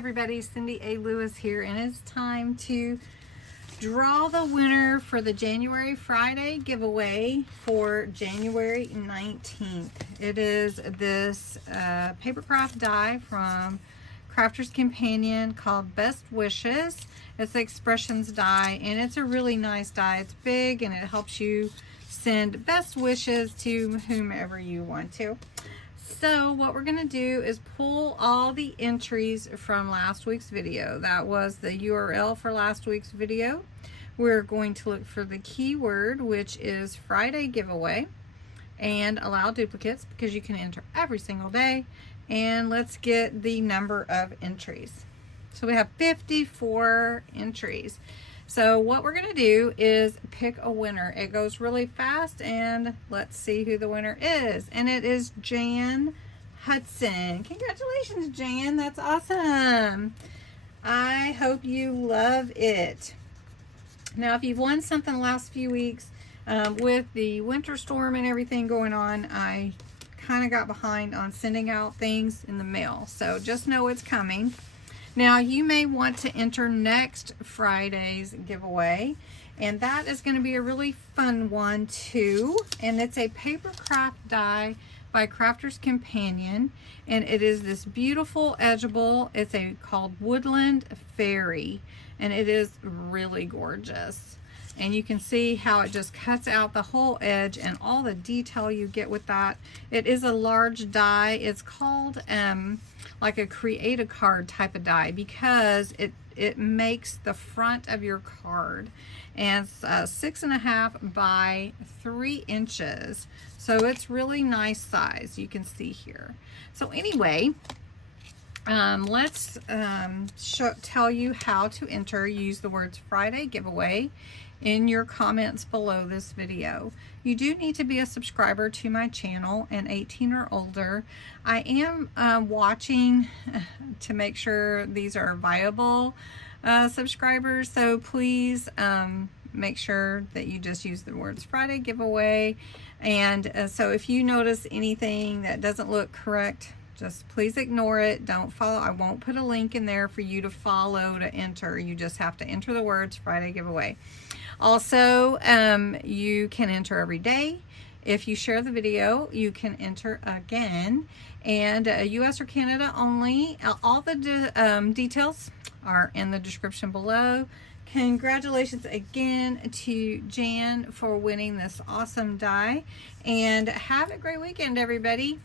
everybody, Cindy A. Lewis here, and it's time to draw the winner for the January Friday giveaway for January 19th. It is this Papercraft die from Crafter's Companion called Best Wishes. It's the Expressions die, and it's a really nice die. It's big and it helps you send best wishes to whomever you want to. So what we're going to do is pull all the entries from last week's video. That was the URL for last week's video. We're going to look for the keyword, which is Friday giveaway, and allow duplicates because you can enter every single day. And let's get the number of entries. So we have 54 entries. So what we're going to do is pick a winner. It goes really fast, and let's see who the winner is. And it is Jan Hudson. Congratulations, Jan. That's awesome. I hope you love it. Now, if you've won something the last few weeks with the winter storm and everything going on, I kind of got behind on sending out things in the mail. So just know it's coming. Now, you may want to enter next Friday's giveaway, and that is going to be a really fun one too. And it's a Papercraft die by Crafter's Companion, and it is this beautiful edgeable. It's called Woodland Fairy, and it is really gorgeous. And you can see how it just cuts out the whole edge and all the detail you get with that. It is a large die. It's called like a create a card type of die because it makes the front of your card, and it's 6.5 by 3 inches. So it's really nice size, you can see here. So anyway, let's tell you how to enter. Use the words Friday giveaway in your comments below this video. You do need to be a subscriber to my channel and 18 or older. I am watching to make sure these are viable subscribers, so please make sure that you just use the words Friday giveaway. And so if you notice anything that doesn't look correct, just please ignore it. Don't follow. I won't put a link in there for you to follow to enter. You just have to enter the words Friday giveaway. Also, you can enter every day. If you share the video, you can enter again. And US or Canada only. All the details are in the description below. Congratulations again to Jan for winning this awesome die. And have a great weekend, everybody.